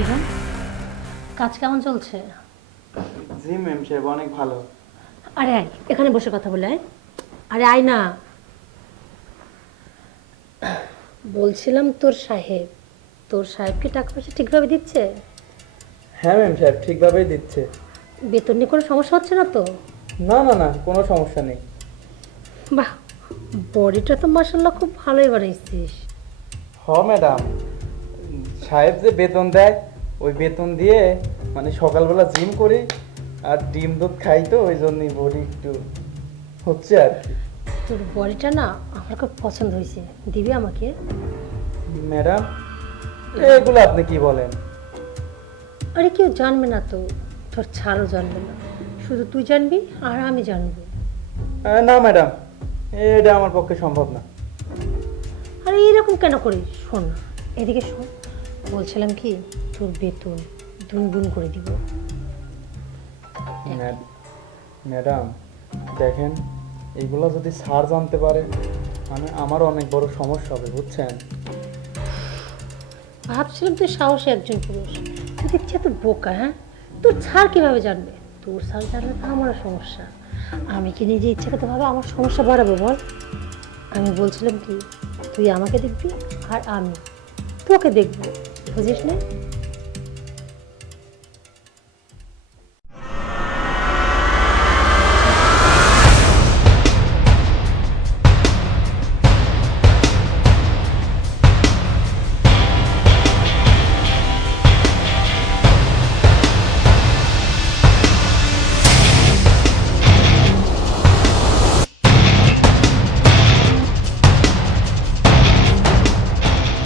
জীবন, কাজ কেমন চলছে? জি ম্যাম সাহেব, অনেক ভালো। আরে আয়, এখানে বসে কথা বলে আয়। আরে আয় না। বলছিলাম তোর সাহেব কি টাকা পয়সা ঠিকভাবে দিচ্ছে? হ্যাঁ ম্যাম সাহেব, ঠিকভাবেই দিচ্ছে। বেতন নিয়ে কোনো সমস্যা হচ্ছে না তো? না না না, কোনো সমস্যা নেই। বাহ, বডিটা তো মাশাআল্লাহ খুব ভালোই বানাইছিস। ম্যাডাম, সাহেব যে বেতন দেয় ওই বেতন দিয়ে মানে সকালবেলা জিম করি আর ডিম দুধ খাই, তো ওই জন্যই বডি একটু হচ্ছে আর কি। তোর বডিটা না আমার খুব পছন্দ হয়েছে, দিবি আমাকে? ম্যাডাম, এগুলো আপনি কি বলেন? আরে কেউ জানবে না তো, তোর ছাড়ও জানবে না, শুধু তুই জানবি আর আমি জানবো। না ম্যাডাম, এটা আমার পক্ষে সম্ভব না। আরে এরকম কেন করিস? শোন না, এদিকে শোন। বলছিলাম কি, তোর বেতন দুগুণ করে দিব। ম্যাডাম দেখেন, এইগুলো যদি স্যার জানতে পারে মানে আমার অনেক বড় সমস্যা হবে, বুঝছেন? ভাবছিলাম তুই সাহসী একজন পুরুষ, তুই দেখছি এত বোকা। হ্যাঁ, তোর ছাড় কিভাবে জানবে? তোর ছাড় জানলে তো আমারও সমস্যা। আমি কি নিজে ইচ্ছাগতভাবে আমার সমস্যা বাড়াবো বল? আমি বলছিলাম কি, তুই আমাকে দেখবি আর আমি তোকে দেখবো, বুঝিস না?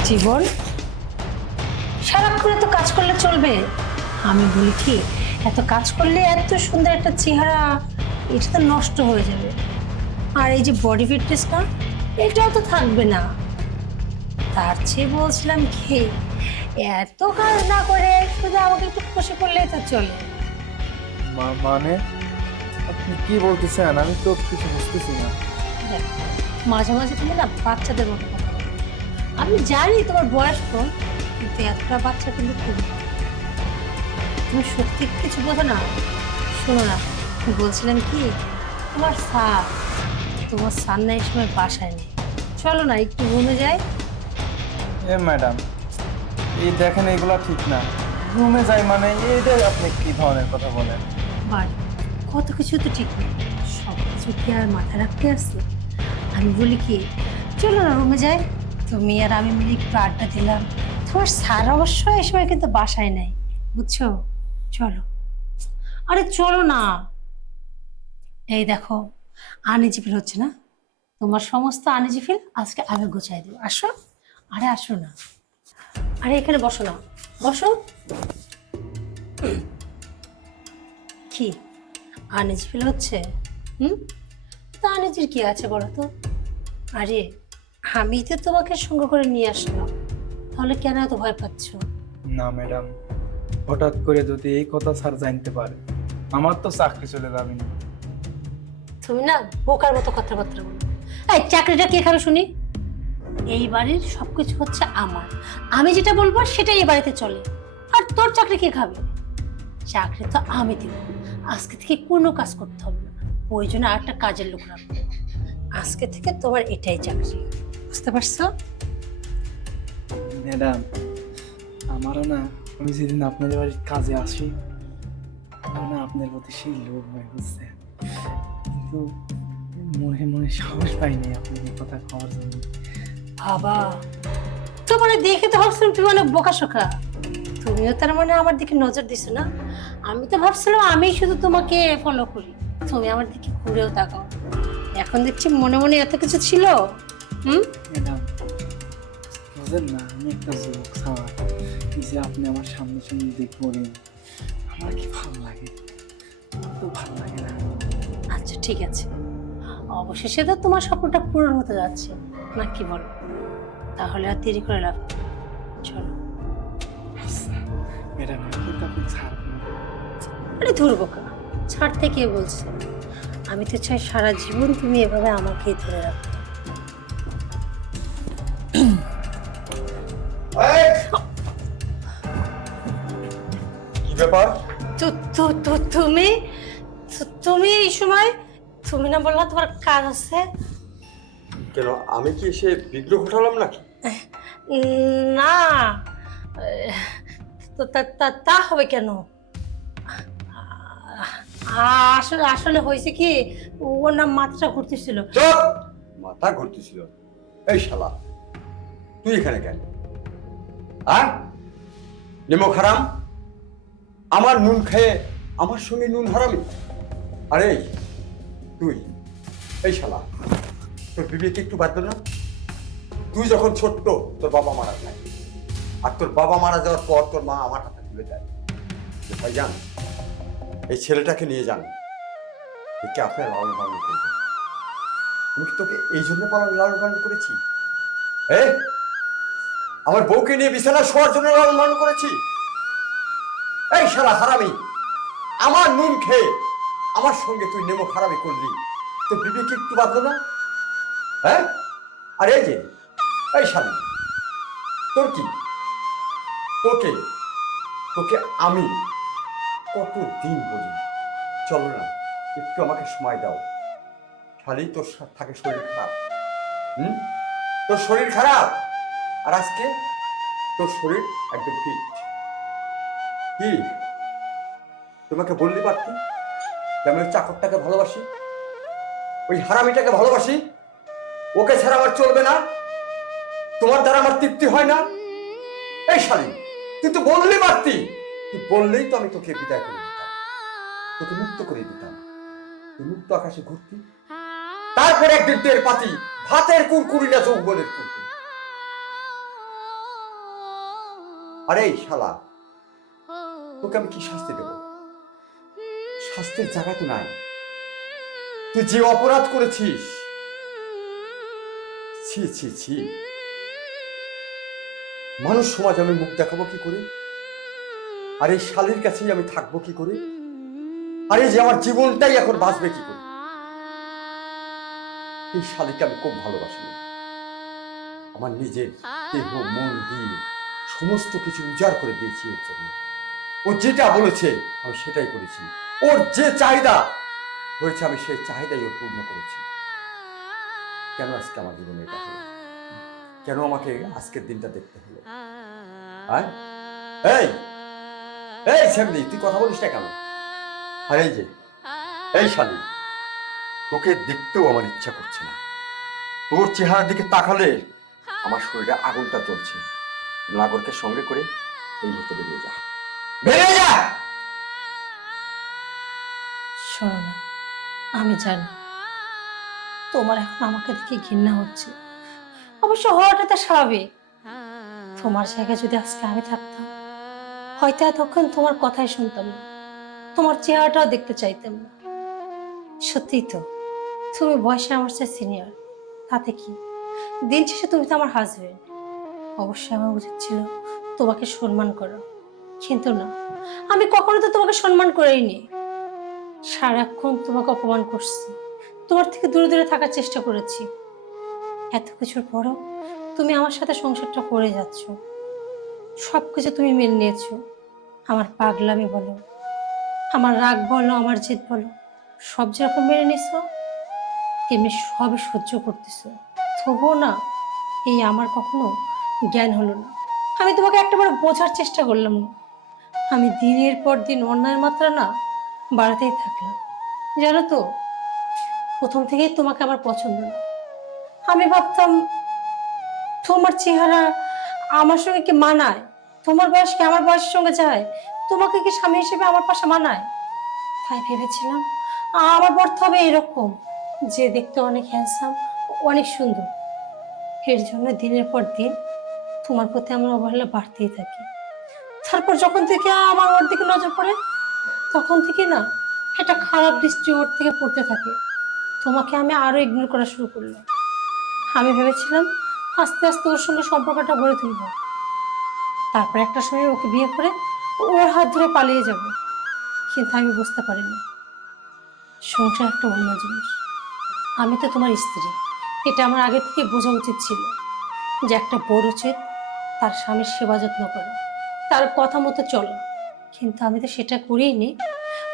জীবন, সারাক্ষণ এত কাজ করলে চলবে? আমি বলি কি, এত কাজ করলে এত সুন্দর একটা চেহারা এটা তো নষ্ট হয়ে যাবে। আর এই যে বডি ফিটনেসটা, এটাও তো থাকবে না। তার চেয়ে বলছিলাম কি, এত কাজ না করে শুধু আমাকে একটু বসে পড়লেই তো চলে। মানে আপনি কি বলতেছেন? আমি তো কিছু বুঝতেছি না। দেখ, মাঝে মাঝে তুমি না বাচ্চাদের মতো কথা বলো। আমি জানি তোমার বয়স কম, কিন্তু এতটা বাচ্চা কিন্তু খুব। তুমি সত্যি কিছু বোঝো না? শোনো না, বলছিলাম কি, তোমার স্যার না এই সময় বাসায় নেই। চলো না একটু রুমে যাই। ম্যাডাম, এই দেখেন এগুলা ঠিক না। রুমে যাই মানে এইটা আপনি কি ধরনের কথা বলেন? বাড়ি কত কিছু তো ঠিক নেই, সব কিছু কি আর মাথায় রাখতে আসছে? আমি বলি কি, চলো না রুমে যাই, তুমি আর আমি মিলে একটু আড্ডা দিলাম। তোমার স্যার অবশ্য এই সময় কিন্তু বাসায় নেই, বুঝছো? চলো। আরে চলো না। এই দেখো, আনিজি ফিল হচ্ছে না? তোমার সমস্ত আনিজি ফিল আজকে আমি গোছাই দেবো। আসো। আরে আসো না। আরে এখানে বসো না, বসো। কি আনিজি ফিল হচ্ছে? হুম, তা আনিজির কি আছে বলো তো? আরে আমি তো তোমাকে সঙ্গে করে নিয়ে আসলাম, তাহলে কেন এত ভয় পাচ্ছ? না ম্যাডাম, হঠাৎ করে যদি এই কথা স্যার জানতে পারে আমার তো চাকরি চলে যাবে না। তুমি না বোকার মতো কথাবার্তা বলো। এই চাকরিটা কে খাবে শুনি? এই বাড়ির সবকিছু হচ্ছে আমার, আমি যেটা বলবো সেটাই এই বাড়িতে চলে। আর তোর চাকরি কে খাবে? চাকরি তো আমি দিব। আজকে থেকে কোনো কাজ করতে হবে না, প্রয়োজনে আর একটা কাজের লোক রাখবো। আজকে থেকে তোমার এটাই চাকরি, বুঝতে পারছো? ম্যাডাম, আমারও না, আমি যেদিন আপনাদের বাড়ির কাজে আসি আমার না আপনার প্রতি সেই লোভ হয়, বুঝছেন? কিন্তু মনে মনে সাহস পাইনি আপনার এই কথা খাওয়ার জন্য। বাবা, তোমার দেখে তো ভাবছিলাম তুমি অনেক বোকাশোকা। তুমিও তার মানে আমার দিকে নজর দিছো না? আমি তো ভাবছিলাম আমি শুধু তোমাকে ফলো করি, তুমি আমার দিকে ঘুরেও তাকাও। এখন দেখছি মনে মনে এত কিছু ছিল। হুম, ম্যাডাম বুঝেন না, আমি একটা যুবক স্যার, এই যে আপনি আমার সামনে সামনে দেখবেন আমার কি ভালো লাগে? আমার তো ভালো লাগে না। আচ্ছা ঠিক আছে, অবশেষে তো তোমার স্বপ্নটা পূরণ হতে যাচ্ছে, না কি বলো? তাহলে আর দেরি করে লাভ নেই। চলো। আচ্ছা ম্যাডাম, কিন্তু আপনি ছাড়। আরে ধুর বোকা, ছাড়তে কে বলছে? আমি তো চাই সারা জীবন তুমি এভাবে আমাকেই ধরে রাখো। ব্যাপার? তো তো তো তুমি তুমি এই সময়, তুমি না বললা তোমার কাজ আছে? কেন, আমি কি সে বিঘ্ন ঘটালাম নাকি? না, তো তা হবে কেন? আসলে আসলে হয়েছে কি, ওর নাম মাথাটা ঘুরতেছিল। চুপ! মাথা ঘুরতেছিল? এই শালা, তুই এখানে কেন? আর নিমক হারাম, আমার নুন খেয়ে আমার সঙ্গে নুন হারামি? আরে তুই, এই শালা, তোর বিবেকে একটু বাদ না? তুই যখন ছোট্ট তোর বাবা মারা যায়, আর তোর বাবা মারা যাওয়ার পর তোর মা আমার হাতে তুলে দেয় যে ভাইজান এই ছেলেটাকে নিয়ে যান, একে আপনার লালন পালন করবেন। আমি কি তোকে এই জন্য লালন পালন করেছি? আমার বউকে নিয়ে বিছানা শোয়ার জন্য লালন পালন করেছি? এই শালা হারামি, আমার নুন খেয়ে আমার সঙ্গে তুই নেমো খারাপই করলি, তোর বিবেক একটু বাঁধলো না? হ্যাঁ, আর এই যে এই শালি, তোর কি, তোকে তোকে আমি কতদিন বলি চলো না, একটু আমাকে সময় দাও। শালি তোর থাকে শরীর খারাপ, তোর শরীর খারাপ, আর আজকে তোর শরীর একদম ফিট। কি তোমাকে বললি পারতি যে আমি ওই চাকরটাকে ভালোবাসি, ওই হারামিটাকে ভালোবাসি, ওকে ছাড়া আমার চলবে না, তোমার দ্বারা আমার তৃপ্তি হয় না? এই শালী, তুই তো বললি পারতি, তুই বললেই তো আমি তোকে বিদায় করে দিতাম, তোকে মুক্ত করে দিতাম, তুই মুক্ত আকাশে ঘুরতি, তারপরে একদিন টের পাতি ভাতের কুরকুরি না যৌবনের কুরকুরি। আরে এই শালা, তোকে আমি কি শাস্তি দেব? শাস্তির জায়গা তো নাই। তুই যে অপরাধ করেছিস, ছি ছি ছি, মানুষ সমাজ আমি মুখ দেখাবো কি করে? আর এই শালীর কাছেই আমি থাকবো কি করে? আরে যে আমার জীবনটাই এখন বাঁচবে কি করে? এই শালীকে আমি খুব ভালোবাসি, আমার নিজের দেহ মন দিয়ে সমস্ত কিছু উজাড় করে দিয়েছি এর জন্য। ও যেটা বলেছে আমি সেটাই করেছি, ওর যে চাহিদা হয়েছে আমি সেই চাহিদাই ওর পূর্ণ করেছি। কেন আজকে আমার জীবনে এটা হলো? কেন আমাকে আজকের দিনটা দেখতে হলো? এই এই শ্যামলি, তুই কথা বলিস না কেন? আর এই যে এই শালী, তোকে দেখতেও আমার ইচ্ছা করছে না, তোর চেহারার দিকে তাকালে আমার শরীরে আগুনটা জ্বলছে। নাগরকে সঙ্গে করে এই মুহূর্তে বেরিয়ে যা, বেরিয়ে যা। শোনো না, আমি জানি তোমার এখন আমাকে দেখে ঘৃণা হচ্ছে, অবশ্য হওয়াটা তো স্বাভাবিক। তোমার জায়গায় যদি আজকে আমি থাকতাম, হয়তো এতক্ষণ তোমার কথাই শুনতাম না, তোমার চেহারাটাও দেখতে চাইতাম না। সত্যি তো, তুমি বয়সে আমার চেয়ে সিনিয়র, তাতে কি, দিন শেষে তুমি তো আমার হাজবেন্ড। অবশ্যই আমার উচিত ছিল তোমাকে সম্মান করা, কিন্তু না, আমি কখনো তো তোমাকে সম্মান করিনি। সারাক্ষণ তোমাকে অপমান করছি, তোমার থেকে দূরে দূরে থাকার চেষ্টা করেছি। এত কিছুর পরও তুমি আমার সাথে সংসারটা করে যাচ্ছ, সবকিছু তুমি মেনে নিয়েছো। আমার পাগলামি বলো, আমার রাগ বলো, আমার জেদ বলো, সব যেরকম মেনে নিছো তেমনি সবই সহ্য করতেছো। তবুও না, এই আমার কখনো জ্ঞান হলো না। আমি তোমাকে একটাবার বোঝার চেষ্টা করলাম না, আমি দিনের পর দিন অন্যায়ের মাত্রা না বাড়াতেই থাকলাম। জানো তো, প্রথম থেকেই তোমাকে আমার পছন্দ না। আমি ভাবতাম তোমার চেহারা আমার সঙ্গে কি মানায়, তোমার বয়স কি আমার বয়সের সঙ্গে যায়, তোমাকে কি স্বামী হিসেবে আমার পাশে মানায়। তাই ভেবেছিলাম আমার অর্থ হবে এরকম, যে দেখতে অনেক হ্যান্ডসাম, অনেক সুন্দর। এর জন্য দিনের পর দিন তোমার প্রতি আমার অবহেলা বাড়তেই থাকে। তারপর যখন থেকে আমার ওর দিকে নজর পড়ে, তখন থেকে না একটা খারাপ দৃষ্টি ওর থেকে পড়তে থাকে। তোমাকে আমি আরো ইগনোর করা শুরু করলাম। আমি ভেবেছিলাম আস্তে আস্তে ওর সঙ্গে সম্পর্কটা গড়ে তুলব, তারপর একটা সময় ওকে বিয়ে করে ওর হাত ধরে পালিয়ে যাব। কিন্তু আমি বুঝতে পারিনি সংসার একটা অন্য জিনিস। আমি তো তোমার স্ত্রী, এটা আমার আগে থেকে বোঝা উচিত ছিল যে একটা বড় উচিত তার স্বামীর সেবা যত্ন করা, তার কথা মতো চলা। কিন্তু আমি তো সেটা করিনি,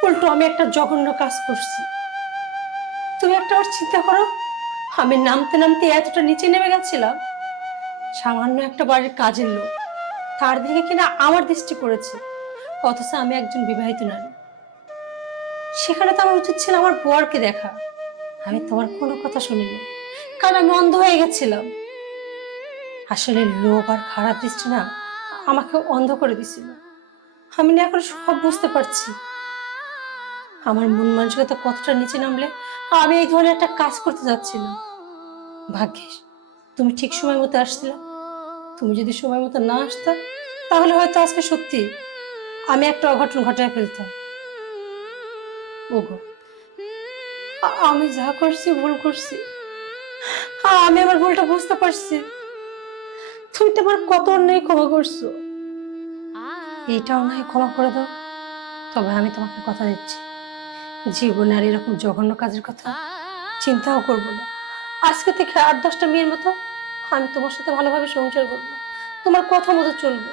উল্টো আমি একটা জঘন্য কাজ করছি। তুমি একটা বার চিন্তা করো, আমি নামতে নামতে এতটা নিচে নেমে গেছিলাম, সামান্য একটা বাড়ির কাজের লোক, তার দিকে কিনা আমার দৃষ্টি পড়েছে, অথচ আমি একজন বিবাহিত নারী। সেখানে তো আমার উচিত ছিল আমার বরকে দেখা। আমি তোমার কোনো কথা শুনিনি, কারণ আমি অন্ধ হয়ে গেছিলাম। আসলে লোভ আর খারাপ দৃষ্টি না আমাকে অন্ধ করে দিছিল। আমি না এখন সব বুঝতে পারছি, আমার মন মানসিকতা কতটা নিচে নামলে আমি এই ধরনের একটা কাজ করতে যাচ্ছিলাম। ভাগ্যিস তুমি ঠিক সময় মতো আসছিলে। তুমি যদি সময় মতো না আসতা, তাহলে হয়তো আজকে সত্যি আমি একটা অঘটন ঘটায় ফেলতাম। ওগো, আমি যা করছি ভুল করছি, আমি আমার ভুলটা বুঝতে পারছি। তুমি তো আমার কত অন্যায় ক্ষমা করছো, এইটাও নয় ক্ষমা করে দাও। তবে আমি তোমাকে কথা দিচ্ছি, জীবনে আর এরকম জঘন্য কাজের কথা চিন্তাও করবো না। আজকে থেকে 8-10টা মেয়ের মতো আমি তোমার সাথে ভালোভাবে সংসার করবো, তোমার কথা মতো চলবো।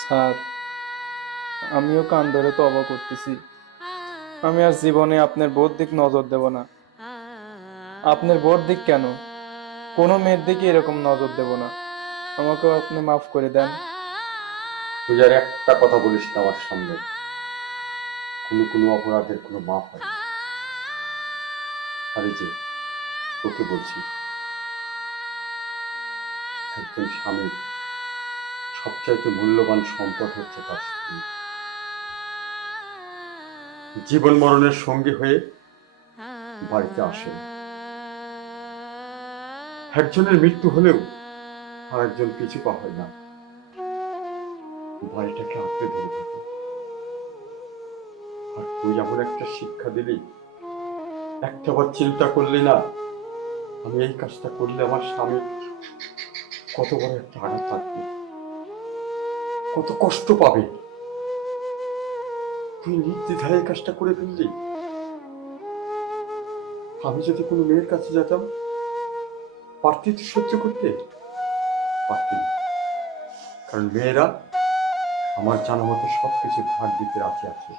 স্যার, আমিও কান ধরে তওবা করতেছি। আমি আর জীবনে আপনার বোর দিক নজর দেব না। আপনার বোর দিক কেন, কোনো মেয়ের দিকে এরকম নজর দেব না। আমাকেও আপনি মাফ করে দেন। তুই আর একটা কথা বলিস না আমার সামনে। কোনো কোনো অপরাধের কোনো মাপ হয় না। আরে যে তোকে বলছি, একজন স্বামীর সবচাইতে মূল্যবান সম্পদ হচ্ছে তার স্ত্রী। জীবন মরণের সঙ্গী হয়ে বাড়িতে আসে। একজনের মৃত্যু হলেও আর একজন পিছু পা হয় না, বাড়িটাকে আঁকড়ে ধরে থাকে। আর তুই এমন একটা শিক্ষা দিলি, একটাবার চিন্তা করলি না আমি এই কাজটা করলে আমার স্বামী কত বড় একটা আঘাত থাকবে, কত কষ্ট পাবে। তুই নির্দ্বিধায় এই কাজটা করে ফেললি। আমি যদি কোনো মেয়ের কাছে যেতাম, পারতি তুই সহ্য করতে? পারতি না। কারণ মেয়েরা আমার জানা মতো সবকিছু ভাগ দিতে রাজি আছে,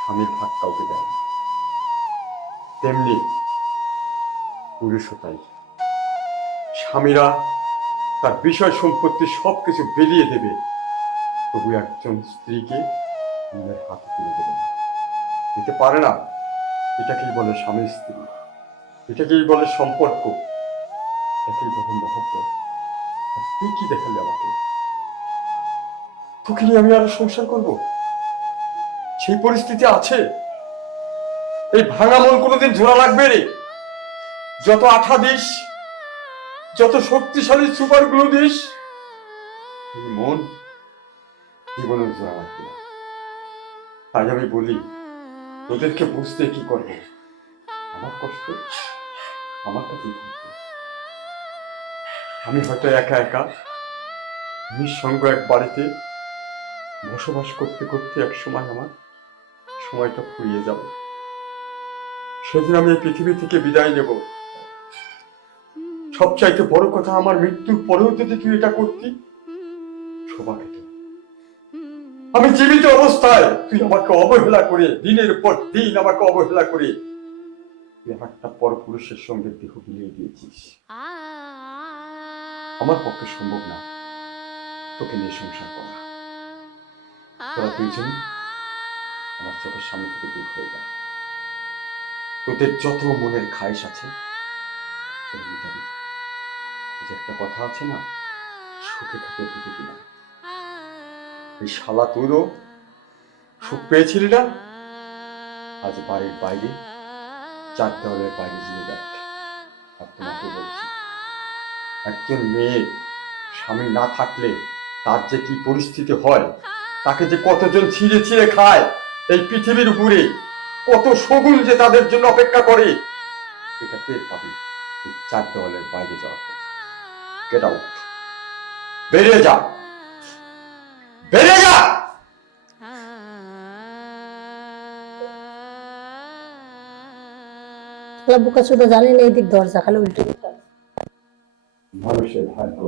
স্বামীর ভাগ কাউকে দেয় না। তেমনি পুরুষও তাই। স্বামীরা তার বিষয় সম্পত্তি সবকিছু বেরিয়ে দেবে, তবু একজন স্ত্রীকে নিজের হাতে তুলে দেবে না, দিতে পারে না। এটাকেই বলে স্বামী স্ত্রী, এটাকেই বলে সম্পর্ক, এটাকেই বলে মহব্বত। আর তুই কি দেখালি আমাকে? তোকে নিয়ে আমি আরো সংসার করব? সেই পরিস্থিতি আছে? এই ভাঙা মন কোনোদিন জোড়া লাগবে রে? যত আঠা দিস, যত শক্তিশালী সুপার গ্লু দিস, এই মন জীবনের জোড়া লাগবে না। তাই আমি বলি, তোদেরকে বুঝতে কি করবে? আমার কষ্ট আমার কাছেই থাকবে। আমি হয়তো একা একা নিঃসঙ্গ এক বাড়িতে বসবাস করতে করতে এক সময় আমার সময়টা ফুরিয়ে যাবে। সেদিন আমি এই পৃথিবী থেকে বিদায় নেব। সবচাইতে বড় কথা, আমার মৃত্যুর পরেও যদি তুই এটা করতি, সবাকে আমি জীবিত অবস্থায় তুই আমাকে অবহেলা করে, দিনের পর দিন আমাকে অবহেলা করে তুই একটা পরপুরুষের সঙ্গে দেহ বিলিয়ে দিয়েছিস। আমার পক্ষে সম্ভব না তোকে নিয়ে সংসার করা। তোরা দুইজন আমার চোখের সামনে থেকে দূর হয়ে যা। তোদের যত মনের খায়েশ আছে যে একটা কথা আছে না, সুখে থাকে দুটো কিনা। এই শালা তুইও সুখ পেয়েছিলি না? আজ বাড়ির বাইরে, 4 দেওয়ালের বাইরে গিয়ে দেখ। আর তোমাকে বলছি, একজন মেয়ে স্বামী না থাকলে তার যে কি পরিস্থিতি হয়, তাকে যে কতজন ছিঁড়ে ছিঁড়ে খায় এই পৃথিবীর উপরে, কত শগুন যে তাদের জন্য অপেক্ষা করে, এটা টের পাবি এই 4 দেওয়ালের বাইরে যাওয়ার পর। গেট আউট, বেরিয়ে যা, বেরিয়ে যা। বোকা চোদা জানেন এই দিক দরজা খালি উল্টে দিতে। মানুষের ভাগ্য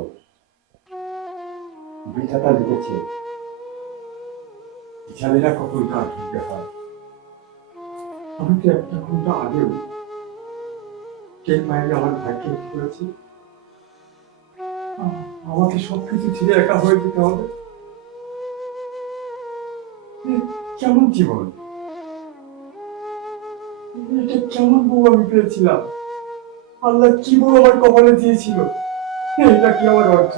বিধাতা লিখেছে জানি না কখন কার ঢুকে হয়। আমি তো একটা ঘন্টা আগেও কেক মায়ের আমার ভাইকে কি করেছি, আমাকে সবকিছু ছেড়ে একা হয়ে যেতে হবে। এ কেমন জীবন, এটা কেমন বউ আমি পেয়েছিলাম? আল্লাহ কি বউ আমার কপালে দিয়েছিল, এটা কি আমার অর্থ?